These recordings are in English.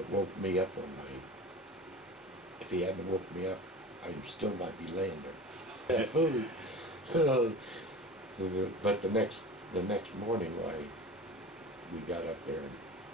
that woke me up one night. If he hadn't woke me up, I still might be laying there. That food. But the next morning, we got up there,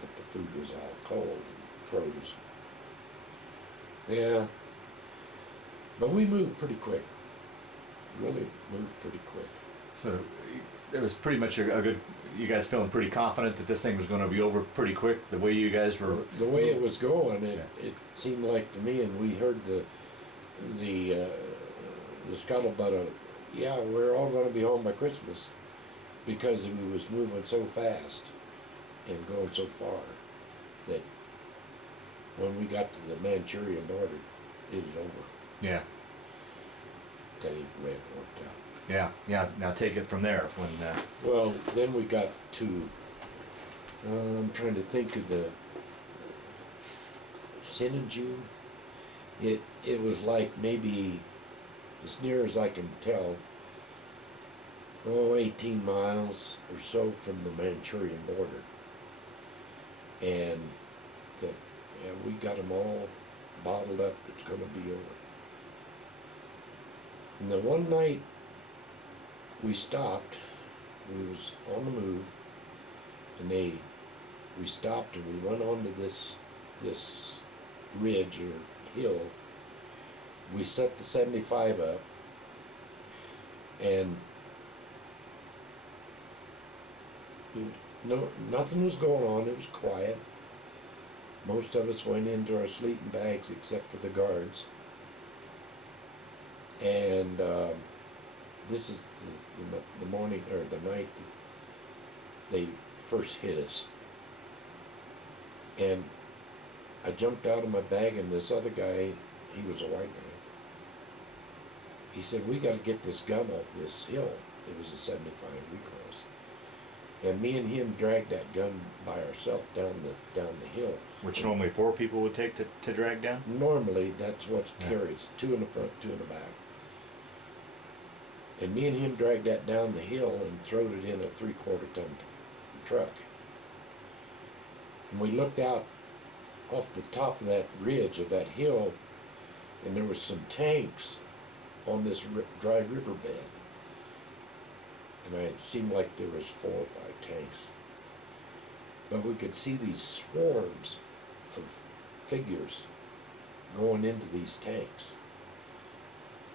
but the food was all cold and froze. Yeah, but we moved pretty quick. Really moved pretty quick. So it was pretty much a good. You guys feeling pretty confident that this thing was going to be over pretty quick. The way you guys were. The way it was going, it seemed like to me, and we heard the scuttlebutt of, yeah, we're all going to be home by Christmas, because we was moving so fast and going so far that when we got to the Manchurian border, it was over. Yeah. That ain't the way it worked out. Yeah. Now take it from there. When well, then we got to. I'm trying to think of the Sinajune. It was like maybe, as near as I can tell, 18 miles or so from the Manchurian border. And that, yeah, we got them all bottled up. It's going to be over. And the one night we stopped, we was on the move, and we stopped and we went onto this ridge or hill. We set the 75 up, and nothing was going on. It was quiet. Most of us went into our sleeping bags except for the guards. And this is the morning or the night that they first hit us. And I jumped out of my bag, and this other guy, he was a white guy, he said, we got to get this gun off this hill. It was a 75 recross. And me and him dragged that gun by ourselves down the hill. which normally 4 people would take to drag down. Normally, that's what's carried, 2 in the front, 2 in the back. And me and him dragged that down the hill and throwed it in a 3/4 ton truck. And we looked out off the top of that ridge of that hill, and there was some tanks on this dry riverbed. And it seemed like there was 4 or 5 tanks. But we could see these swarms of figures going into these tanks.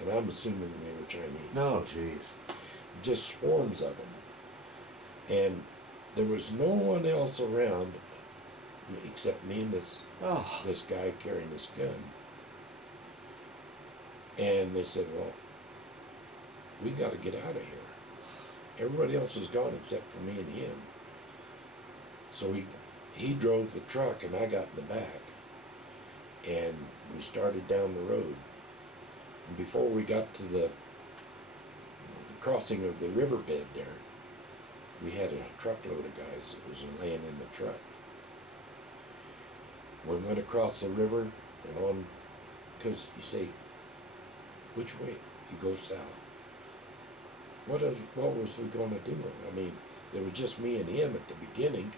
And I'm assuming they were Chinese. No, jeez. Just swarms of them. And there was no one else around except me and this guy carrying this gun. And they said, well, we got to get out of here. Everybody else was gone except for me and him. So he drove the truck and I got in the back. And we started down the road. And before we got to the crossing of the riverbed there, we had a truckload of guys that was laying in the truck. We went across the river and on, because you say, which way? You go south. What was we going to do? I mean, there was just me and him at the beginning.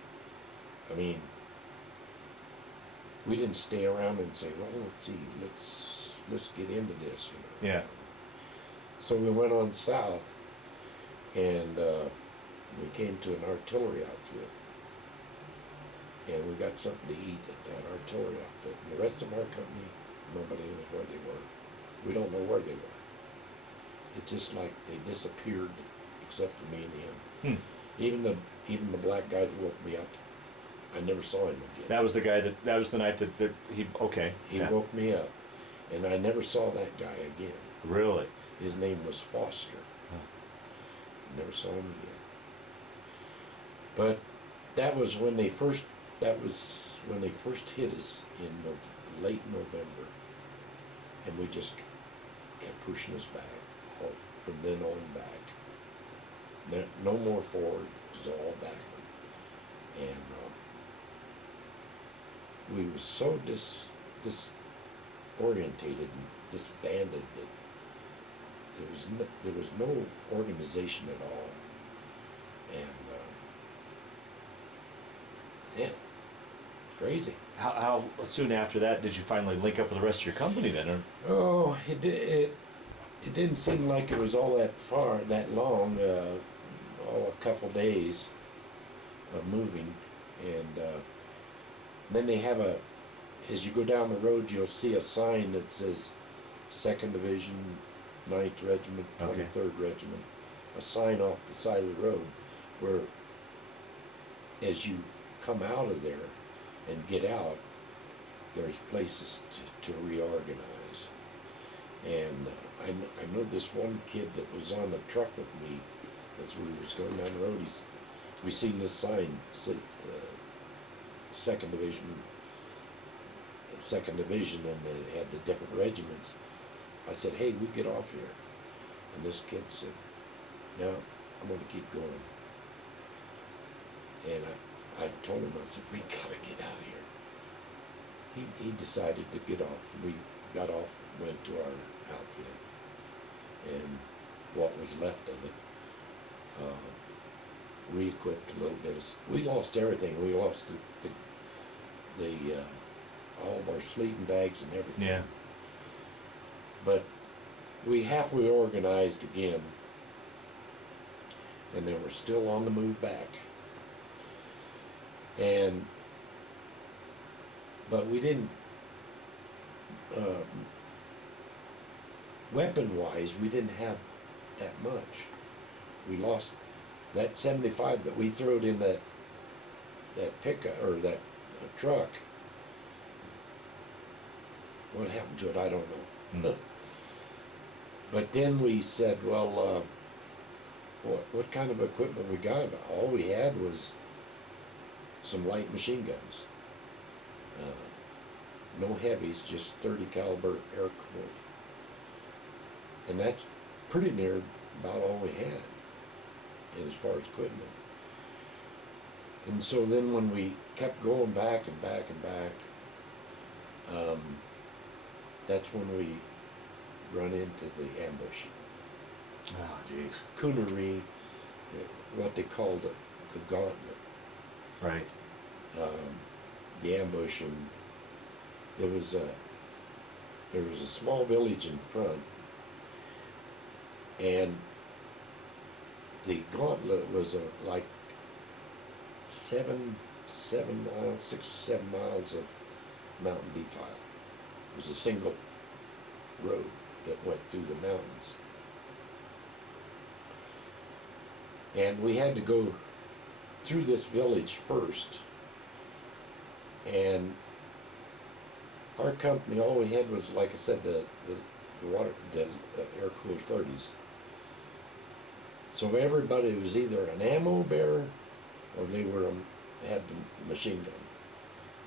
I mean, we didn't stay around and say, well, let's see, let's get into this. You know? Yeah. So we went on south, and we came to an artillery outfit, and we got something to eat at that artillery outfit. And the rest of our company, nobody knows where they were. We don't know where they were. It's just like they disappeared, except for me and him. Even the black guy that woke me up, I never saw him again. That was the guy that was the night that he. Okay. He woke me up, and I never saw that guy again. Really? His name was Foster. Never saw him again. But that was when they first hit us in late November, and we just kept pushing us back. From then on back. No more forward, it was all backward. And we were so disorientated and disbanded that there was no organization at all. And yeah. crazy. How soon after that did you finally link up with the rest of your company then? Or? Oh, it didn't seem like it was all that long. A couple days of moving, and then they have as you go down the road, you'll see a sign that says 2nd Division, 9th Regiment, 23rd Regiment, a sign off the side of the road where as you come out of there and get out, there's places to reorganize. And I know this one kid that was on the truck with me as we was going down the road, we seen this sign, said 2nd Division, 2nd Division, and it had the different regiments. I said, hey, we get off here. And this kid said, no, I'm going to keep going. And I told him, I said, we got to get out of here. He decided to get off. We got off, went to our outfit, and what was left of it, re-equipped a little bit. We lost everything. We lost the all of our sleeping bags and everything. Yeah. But we halfway organized again, and then we're still on the move back. But we didn't, weapon-wise, we didn't have that much. We lost that 75 that we threw in that pickup, or that truck. What happened to it, I don't know. Mm. But then we said, well, what kind of equipment we got? All we had was some light machine guns. No heavies, just 30 caliber air cooled. And that's pretty near about all we had as far as equipment. And so then when we kept going back and back and back, that's when we run into the ambush. Oh, jeez. Coonery, what they called the gauntlet. Right. The ambush, and there was a small village in front, and the gauntlet was like 6 or 7 miles of mountain defile. It was a single road that went through the mountains, and we had to go through this village first. And our company, all we had was, like I said, the air-cooled 30s. So everybody was either an ammo bearer or they had the machine gun,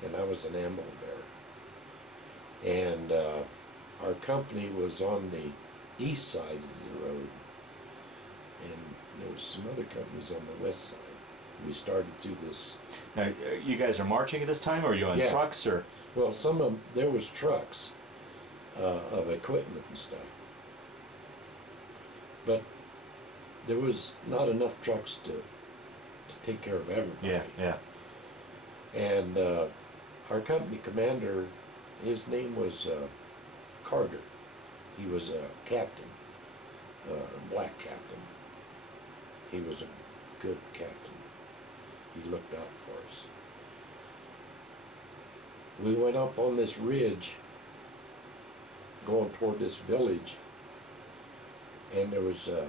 and I was an ammo bearer. And our company was on the east side of the road, and there was some other companies on the west side. We started through this. Now, you guys are marching at this time, or are you on trucks, or? Well, there was trucks of equipment and stuff, but there was not enough trucks to take care of everybody. Yeah, yeah. And our company commander, his name was Carter. He was a captain, a black captain. He was a good captain. He looked out for us. We went up on this ridge going toward this village, and there was a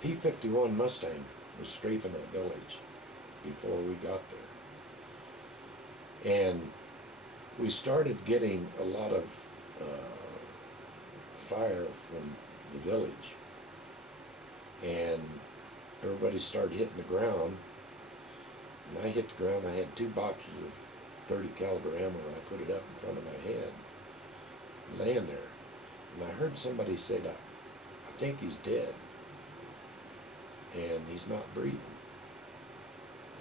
P-51 Mustang was strafing that village before we got there. And we started getting a lot of fire from the village, and everybody started hitting the ground. And I hit the ground. I had 2 boxes of 30 caliber ammo. I put it up in front of my head, laying there, and I heard somebody say, I think he's dead, and he's not breathing.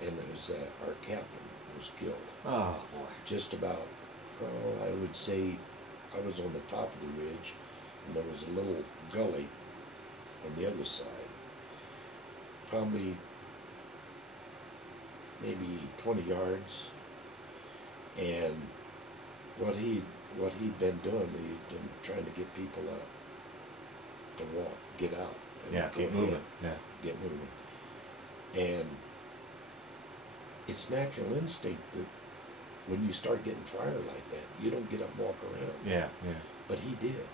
And it was our captain was killed. Oh boy. Just about, I would say, I was on the top of the ridge, and there was a little gully on the other side, probably maybe 20 yards, And what he'd been doing, he'd been trying to get people to walk, get out. And Yeah, go keep ahead, moving. Yeah. get moving. And it's natural instinct that when you start getting fire like that, you don't get up and walk around. Yeah, yeah. But he did.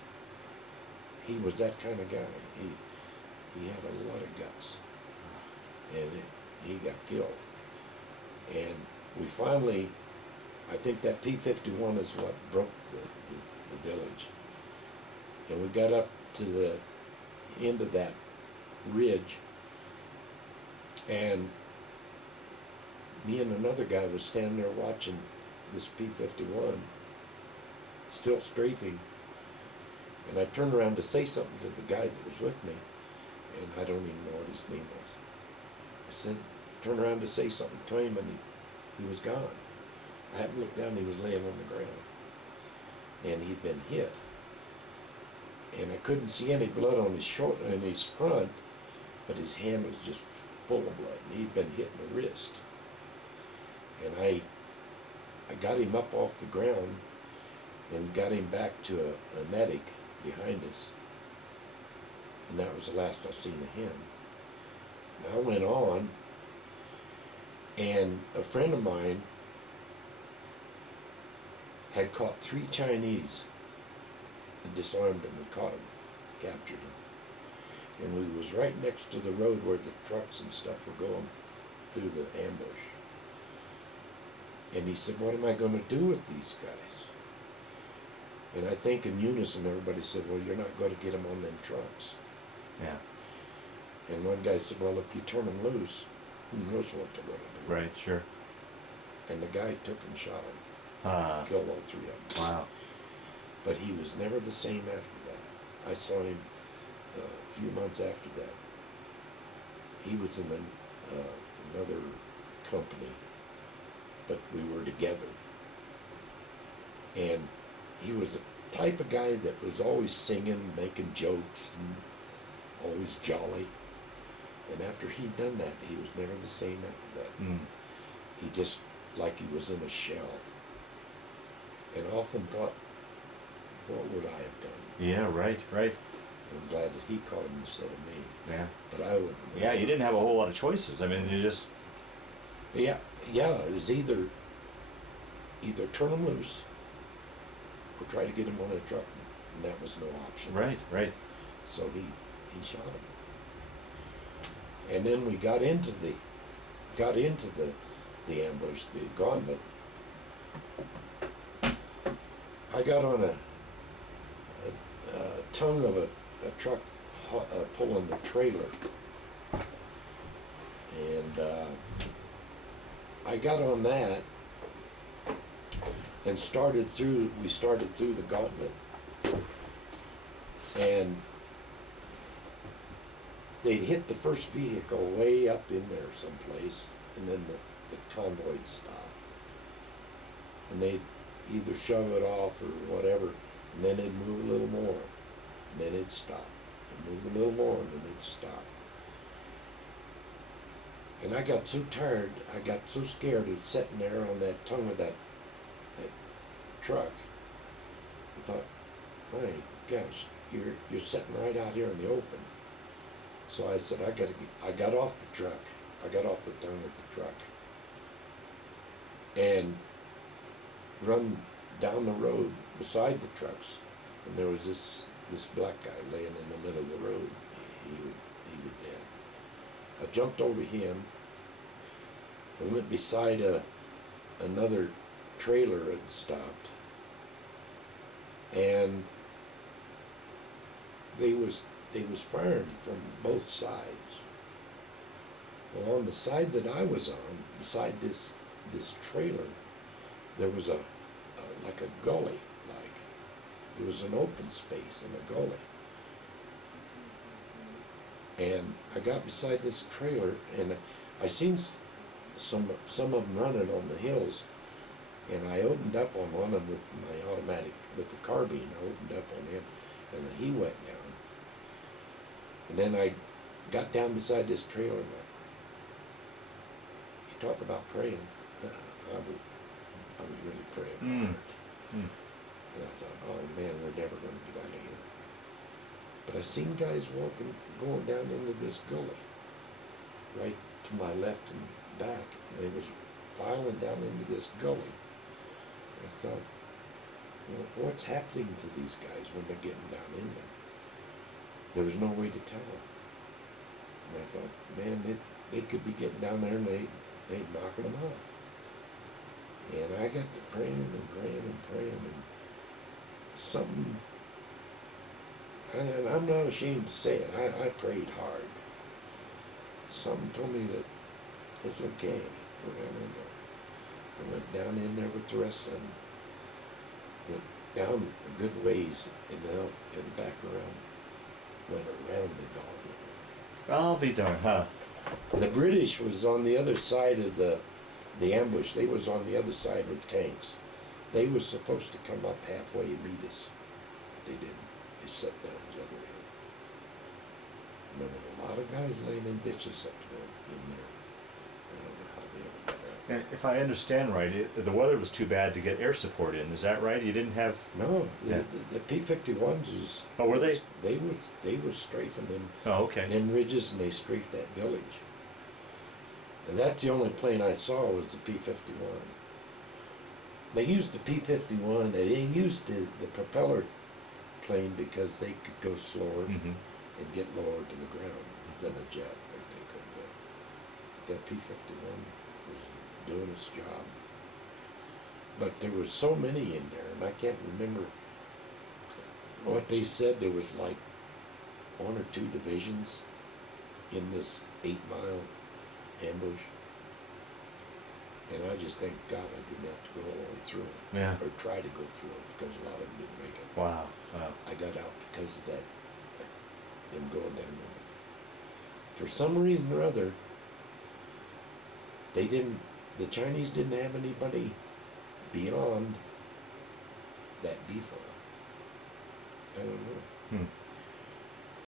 He was that kind of guy. He had a lot of guts. And he got killed. And we finally, I think that P-51 is what broke the village. And we got up to the end of that ridge, and me and another guy was standing there watching this P-51 still strafing, and I turned around to say something to the guy that was with me, and I don't even know what his name was. I said, turned around to say something to him, and he was gone. I happened to look down, he was laying on the ground, and he'd been hit. And I couldn't see any blood on his shoulder, in his front, but his hand was just full of blood, and he'd been hit in the wrist. And I got him up off the ground and got him back to a medic behind us. And that was the last I seen of him. And I went on, and a friend of mine had caught 3 Chinese and disarmed them and caught them, captured them. And we was right next to the road where the trucks and stuff were going through the ambush. And he said, what am I going to do with these guys? And I think in unison everybody said, well, you're not going to get them on them trucks. Yeah. And one guy said, well, if you turn them loose, who knows what they're going to do. Right, sure. And the guy took and shot him, killed all 3 of them. Wow. But he was never the same after that. I saw him a few months after that. He was in another company, but we were together. And he was a type of guy that was always singing, making jokes, and always jolly. And after he'd done that, he was never the same after that. Mm. He just, like he was in a shell. And often thought, what would I have done? Yeah, right, right. I'm glad that he caught him instead of me. Yeah. But I wouldn't. Yeah, you didn't have a whole lot of choices. I mean, you just... Yeah, it was either turn him loose or try to get him on a truck, and that was no option. Right, right. So he shot him. And then we got into the ambush, the gauntlet. I got on a tongue of a truck pulling the trailer, and I got on that and we started through the gauntlet, and they'd hit the first vehicle way up in there someplace, and then the convoy'd stop, and they'd either shove it off or whatever, and then it'd move a little more, and then it'd stop, and move a little more, and then it'd stop. And I got so tired, I got so scared of sitting there on that tongue of that truck. I thought, my gosh, you're sitting right out here in the open. So I said, I got off the truck. I got off the tongue of the truck and run down the road beside the trucks, and there was this black guy laying in the middle of the road. He was dead. I jumped over him and went beside another trailer had stopped, and they was firing from both sides. Well, on the side that I was on, beside this trailer, there was like a gully, it was an open space in a gully. And I got beside this trailer, and I seen some of them running on the hills, and I opened up on one of them with my automatic, with the carbine. I opened up on him, and he went down. And then I got down beside this trailer, and you talk about praying. I was really praying Mm. hard. Mm. And I thought, oh man, we're never going to get out of here. But I seen guys going down into this gully, right to my left and back. They was filing down into this gully. I thought, well, what's happening to these guys when they're getting down in there? There was no way to tell. And I thought, man, they could be getting down there and they knocking them off. And I got to praying and praying and praying, and something, and I'm not ashamed to say it, I prayed hard. Something told me that it's okay, go down in there. I went down in there with the rest of them, went down a good ways and out and back around, went around the gauntlet. I'll be darned, huh? The British was on the other side of the ambush. They was on the other side with tanks. They was supposed to come up halfway and meet us. They didn't. They sat down the other way. And there was a lot of guys laying in ditches up there in there. I don't know how they ever got out. And if I understand right, the weather was too bad to get air support in. Is that right? You didn't have. No, Yeah. the P-51s was. Oh, were they? They was strafing them. Oh, okay. Them ridges, and they strafed that village. And that's the only plane I saw was the P-51. They used the P-51, they used the propeller plane because they could go slower Mm-hmm. and get lower to the ground than a jet like they could go. That P-51 was doing its job. But there was so many in there, and I can't remember what they said. There was like 1 or 2 divisions in this 8-mile ambush. And I just thank God I didn't have to go all the way through it. Yeah. Or try to go through it, because a lot of them didn't make it. Wow. Wow. I got out because of that, them going down there. For some reason or other, the Chinese didn't have anybody beyond that defile. I don't know.